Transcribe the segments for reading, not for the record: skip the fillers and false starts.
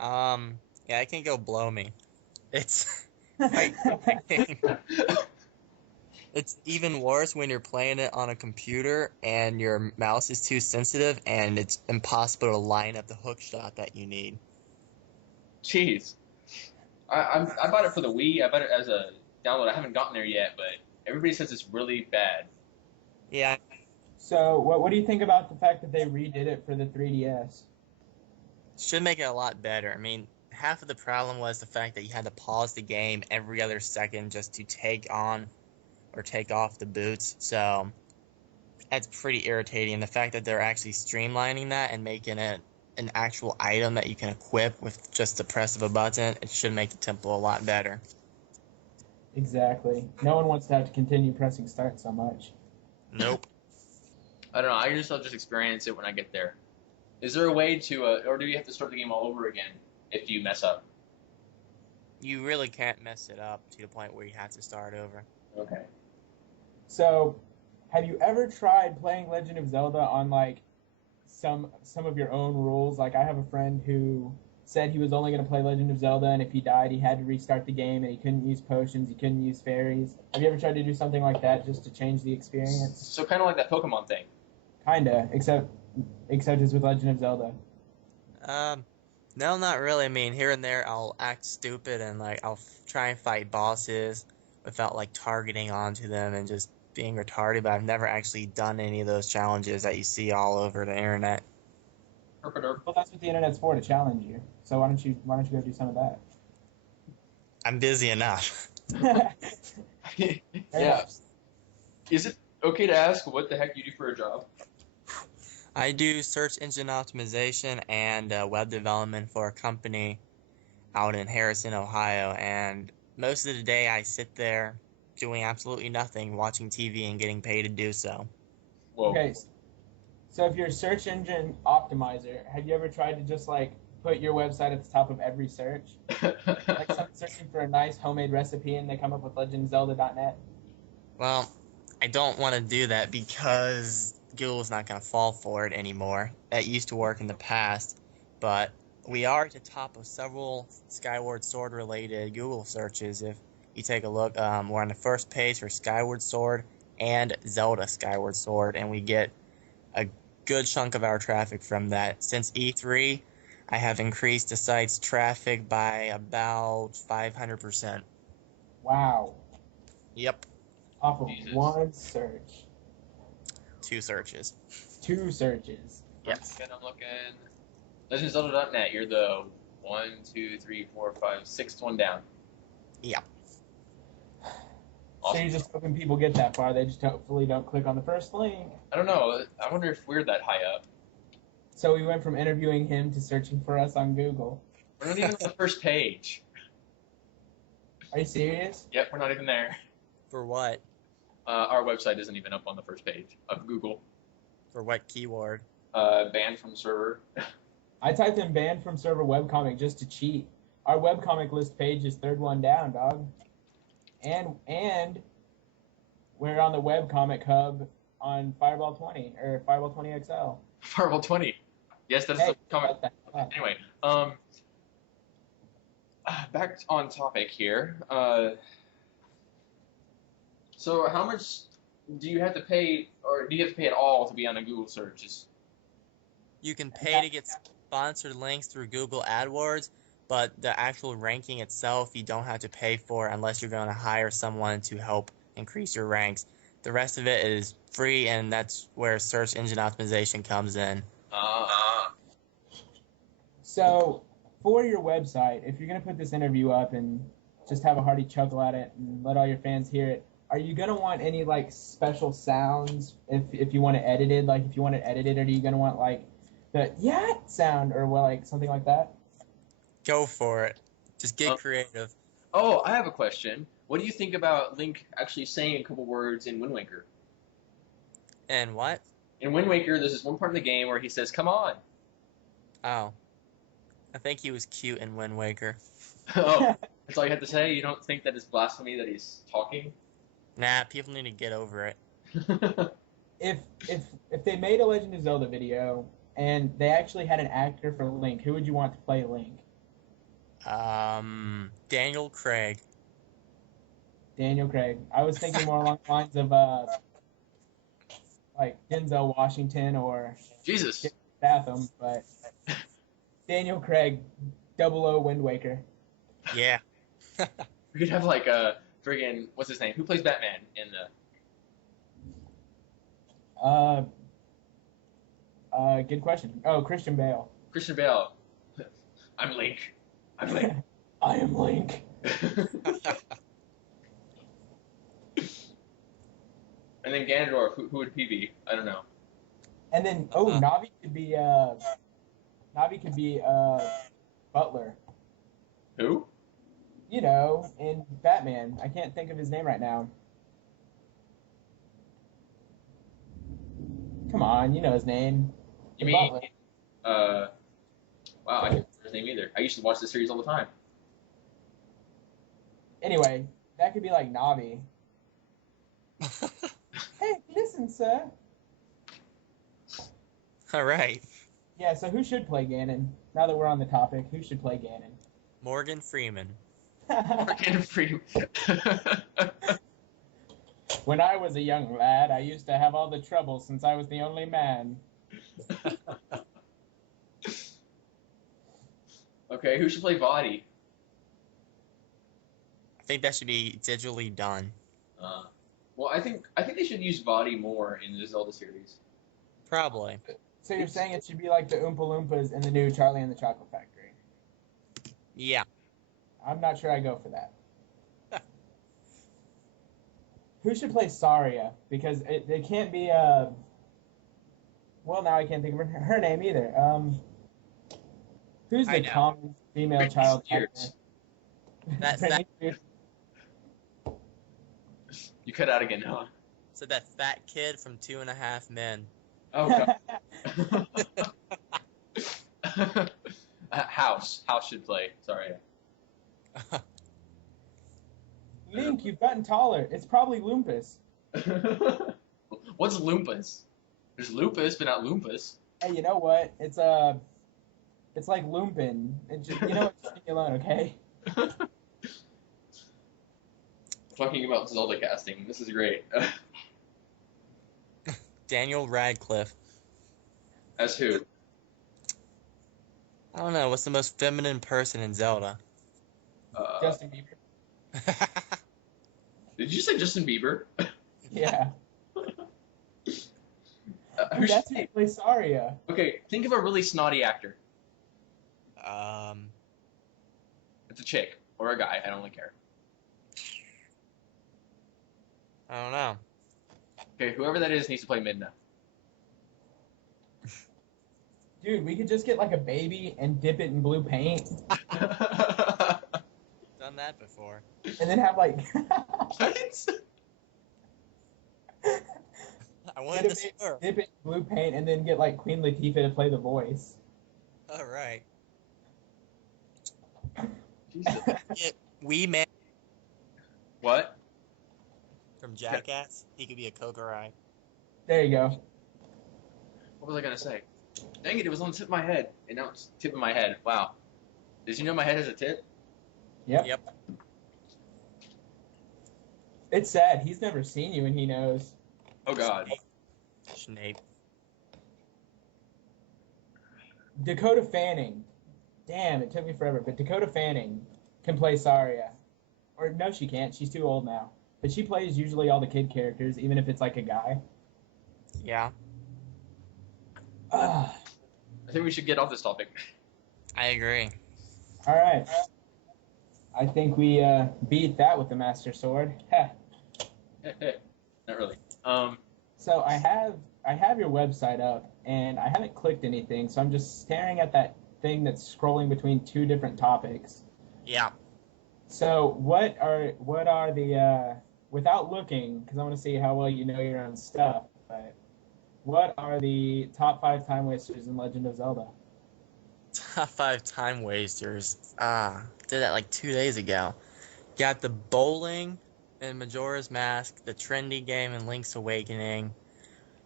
Yeah, I can go blow me. It's quite irritating. It's even worse when you're playing it on a computer and your mouse is too sensitive and it's impossible to line up the hook shot that you need. Jeez. I bought it for the Wii. I bought it as a download. I haven't gotten there yet, but everybody says it's really bad. Yeah, So, what do you think about the fact that they redid it for the 3DS? should make it a lot better. I mean, half of the problem was the fact that you had to pause the game every other second just to take on or take off the boots. So that's pretty irritating. The fact that they're actually streamlining that and making it an actual item that you can equip with just the press of a button, it should make the temple a lot better. Exactly. No one wants to have to continue pressing start so much. Nope. I don't know. I guess I'll just experience it when I get there. Is there a way to, or do you have to start the game all over again if you mess up? You really can't mess it up to the point where you have to start over. Okay. So, have you ever tried playing Legend of Zelda on like some of your own rules? Like I have a friend who said he was only going to play Legend of Zelda, and if he died, he had to restart the game, and he couldn't use potions, he couldn't use fairies. Have you ever tried to do something like that just to change the experience? So kind of like that Pokemon thing. Kinda, except it's with Legend of Zelda. Um, no, not really. I mean, here and there, I'll act stupid and like try and fight bosses without like targeting onto them and just being retarded. But I've never actually done any of those challenges that you see all over the internet. Herpaderp. Well, that's what the internet's for, to challenge you. So why don't you go do some of that? I'm busy enough. Fair Yeah. enough. Is it okay to ask what the heck you do for a job? I do search engine optimization and web development for a company out in Harrison, Ohio, and most of the day I sit there doing absolutely nothing, watching TV and getting paid to do so. Whoa. Okay, so if you're a search engine optimizer, have you ever tried to just like put your website at the top of every search? Like someone searching for a nice homemade recipe and they come up with legendzelda.net? Well, I don't want to do that because Google's not going to fall for it anymore. That used to work in the past, but we are at the top of several Skyward Sword related Google searches. If you take a look, we're on the first page for Skyward Sword and Zelda Skyward Sword, and we get a good chunk of our traffic from that. Since E3, I have increased the site's traffic by about 500%. Wow. Yep, Off of Jesus. one search. 2 searches. 2 searches. Yes. And I'm looking. LegendZelda.net. You're the 1, 2, 3, 4, 5, sixth one down. Yep. So Awesome. you're just hoping people get that far. They just hopefully don't click on the first link. I don't know. I wonder if we're that high up. So we went from interviewing him to searching for us on Google. We're not even on the first page. Are you serious? Yep, we're not even there. For what? Our website isn't even up on the first page of Google. For what keyword? Banned from server. I typed in banned from server webcomic just to cheat. Our webcomic list page is third one down, dog. And we're on the webcomic hub on Fireball 20 or Fireball 20 XL. Fireball 20. Yes, that's Hey, the comic. yeah. Anyway, back on topic here. So how much do you have to pay, or do you have to pay at all to be on a Google search? You can pay to get sponsored links through Google AdWords, but the actual ranking itself you don't have to pay for unless you're going to hire someone to help increase your ranks. The rest of it is free, and that's where search engine optimization comes in. So for your website, if you're gonna put this interview up and just have a hearty chuckle at it and let all your fans hear it, are you gonna want any like special sounds if you want it edited? Like if you want it edited, or are you gonna want like the yeah sound or well, like something like that? Go for it. Just get Oh. creative. Oh, I have a question. What do you think about Link actually saying a couple words in Wind Waker? And what? In Wind Waker, there's this one part of the game where he says, "Come on." Oh. I think he was cute in Wind Waker. Oh, that's all you have to say? You don't think that it's blasphemy that he's talking? Nah, people need to get over it. If they made a Legend of Zelda video and they actually had an actor for Link, who would you want to play Link? Daniel Craig. Daniel Craig. I was thinking more along the lines of like Denzel Washington or Jesus. Jason Statham, but Daniel Craig, Double O Wind Waker. Yeah. We could have like a friggin' what's his name? Who plays Batman in the Uh, good question. Oh, Christian Bale. Christian Bale? I'm Link. I'm Link. I am Link. And then Ganondorf, who would he be? I don't know. And then Navi could be Butler. Who? You know, in Batman. I can't think of his name right now. Come on, you know his name. You The mean? Butler. Wow, I can't remember his name either. I used to watch this series all the time. Anyway, that could be like Navi. Hey, listen, sir. All right. Yeah, so who should play Ganon? Now that we're on the topic, who should play Ganon? Morgan Freeman. Morgan Freeman. When I was a young lad, I used to have all the trouble since I was the only man. Okay, who should play Vaati? I think that should be digitally done. Well, I think they should use Vaati more in the Zelda series. Probably. So you're saying it should be like the Oompa Loompas in the new Charlie and the Chocolate Factory? Yeah. I'm not sure I go for that. Who should play Saria? Because it can't be well, now I can't think of her name either. Who's the common female Britney child Spears. That's actor? that. Britney Spears. You cut out again, huh? So that fat kid from 2.5 Men. Oh god. House should play. Sorry. Link, you've gotten taller. It's probably Loompas. What's Loompas? There's Lupus, but not Loompas. Hey, you know what? It's like Loompin. It just, you know what? Just leave me alone, okay? Talking about Zelda casting. This is great. Daniel Radcliffe. As who? I don't know. What's the most feminine person in Zelda? Justin Bieber. Did you say Justin Bieber? Yeah. Who That's should- who plays Saria. Okay, think of a really snotty actor. Um, It's a chick or a guy. I don't really care. I don't know. Okay, whoever that is needs to play Midna. Dude, we could just get like a baby and dip it in blue paint, Done that before. and then have like What? I wanted get a to baby, swear. dip it in blue paint, and then get like Queen Latifah to play the voice. All right. Jesus. Get Wee Man What? from Jackass. He could be a Kokorai. There you go. What was I gonna say? Dang it! It was on the tip of my head, and now it's tip of my head. Wow. Did you know my head has a tip? Yep. Yep. It's sad. He's never seen you, and he knows. Oh God. Snape. Dakota Fanning. Damn, it took me forever, but Dakota Fanning can play Saria. Or no, she can't. She's too old now. But she plays usually all the kid characters, even if it's like a guy. Yeah. Ugh. I think we should get off this topic. I agree. All right. I think we beat that with the Master Sword. Heh. Not really. So I have your website up, and I haven't clicked anything, so I'm just staring at that thing that's scrolling between two different topics. Yeah. So what are the without looking, because I want to see how well you know your own stuff, but what are the top 5 time wasters in Legend of Zelda? Top 5 time wasters. Did that like 2 days ago. Got the bowling in Majora's Mask, the trendy game in Link's Awakening.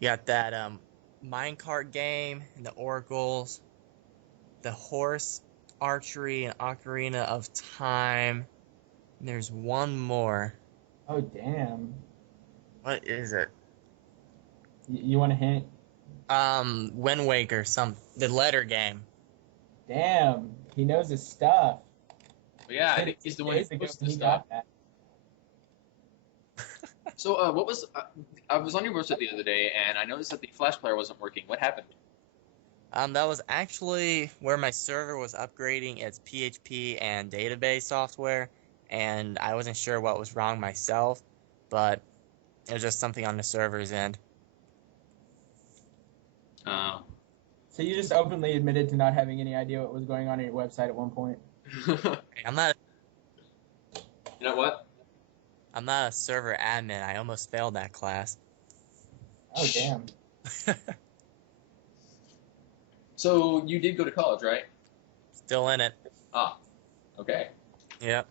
You got that minecart game in the Oracles, the horse archery and Ocarina of Time. And there's one more. Oh damn. What is it? You want a hint? Wind Waker, the letter game. Damn, he knows his stuff. But yeah, I Did think it he's 2 the one who days ago posts when this he stuff. got that. So, what was? I was on your website the other day, and I noticed that the Flash player wasn't working. What happened? That was actually where my server was upgrading its PHP and database software, and I wasn't sure what was wrong myself, but it was just something on the server's end. Uh, So you just openly admitted to not having any idea what was going on your website at one point. you I'm not know what? I'm not a server admin. I almost failed that class. Oh damn. So you did go to college, right? Still in it. Ah, okay. Yep.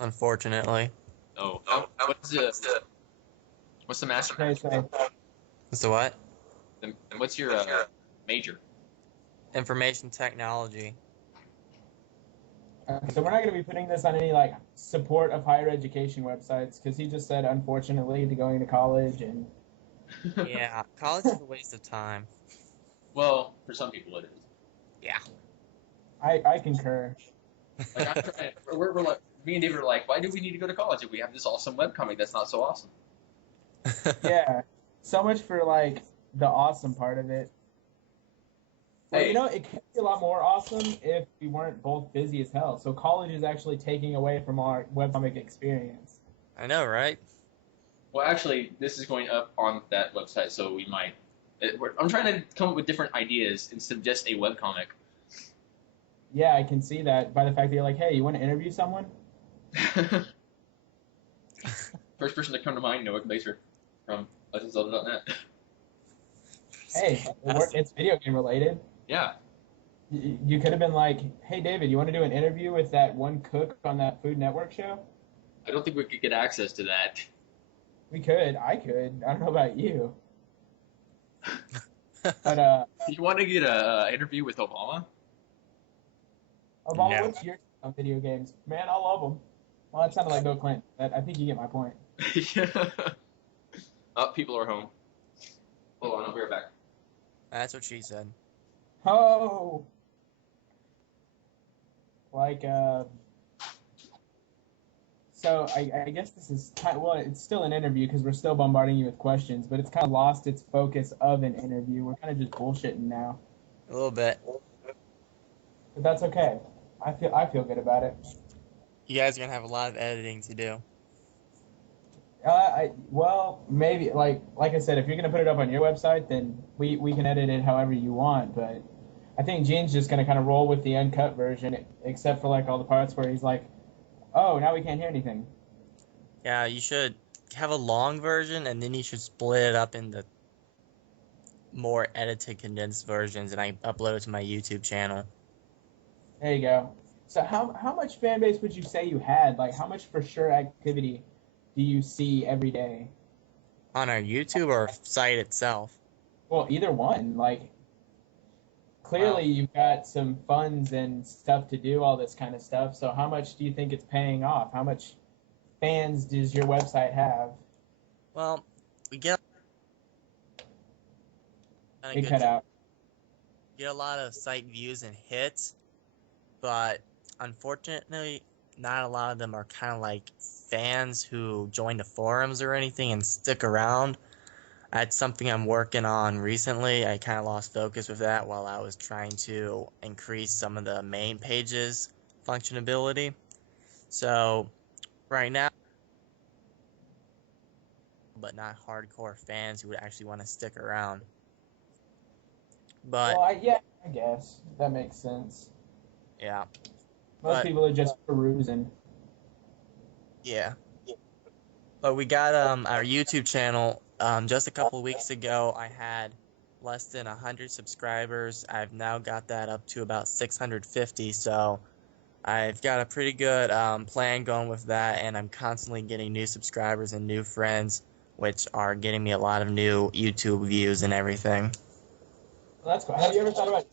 Unfortunately. Oh, what's the master? Okay, so So what? And what's your major? Information technology. so we're not going to be putting this on any like support of higher education websites because he just said unfortunately to going to college and Yeah, college is a waste of time. Well, for some people it is. Yeah. I concur. Like I'm trying, we're like, me and David are like, why do we need to go to college if we have this awesome webcomic that's not so awesome? Yeah, so much for like the awesome part of it. Well, Hey. you know, it could be a lot more awesome if we weren't both busy as hell. So college is actually taking away from our webcomic experience. I know, right? Well, actually, this is going up on that website, so we might. I'm trying to come up with different ideas instead of just a webcomic. Yeah, I can see that by the fact that you're like, hey, you want to interview someone? First person to come to mind, Noah Glazer from LegendZelda.net. Hey, it's video game related. Yeah. You could have been like, hey, David, you want to do an interview with that one cook on that Food Network show? I don't think we could get access to that. We could. I could. I don't know about you. But, You want to get a interview with Obama? Obama, No. what's your take on video games? Man, I love them. Well, that sounded like Bill Clinton. I think you get my point. People are home. Hold on, I'll be right back. That's what she said. Oh! Like, so I guess this is kind of, well, it's still an interview because we're still bombarding you with questions, but it's kind of lost its focus of an interview. We're kind of just bullshitting now. A little bit. But that's okay. I feel good about it. You guys are gonna have a lot of editing to do. Well, maybe like I said, if you're gonna put it up on your website, then we can edit it however you want. But I think Gene's just gonna kind of roll with the uncut version, except for like all the parts where he's like, "Oh, now we can't hear anything." Yeah, you should have a long version, and then you should split it up into more edited, condensed versions, and I upload it to my YouTube channel. There you go. So how much fan base would you say you had? Like, how much for sure activity do you see every day? On our YouTube or site itself? Well, either one. Like, clearly you've got some funds and stuff to do all this kind of stuff. So how much do you think it's paying off? How much fans does your website have? Well, we get They cut out. get a lot of site views and hits, but unfortunately, not a lot of them are kind of like fans who join the forums or anything and stick around. That's something I'm working on recently. I kind of lost focus with that while I was trying to increase some of the main pages functionality. So right now, but not hardcore fans who would actually want to stick around. But Well, yeah, I guess that makes sense. yeah, Most But- people are just perusing. yeah. But we got our YouTube channel just a couple weeks ago. I had less than 100 subscribers. I've now got that up to about 650. So I've got a pretty good plan going with that, and I'm constantly getting new subscribers and new friends, which are getting me a lot of new YouTube views and everything. Well, that's cool. Have you ever thought about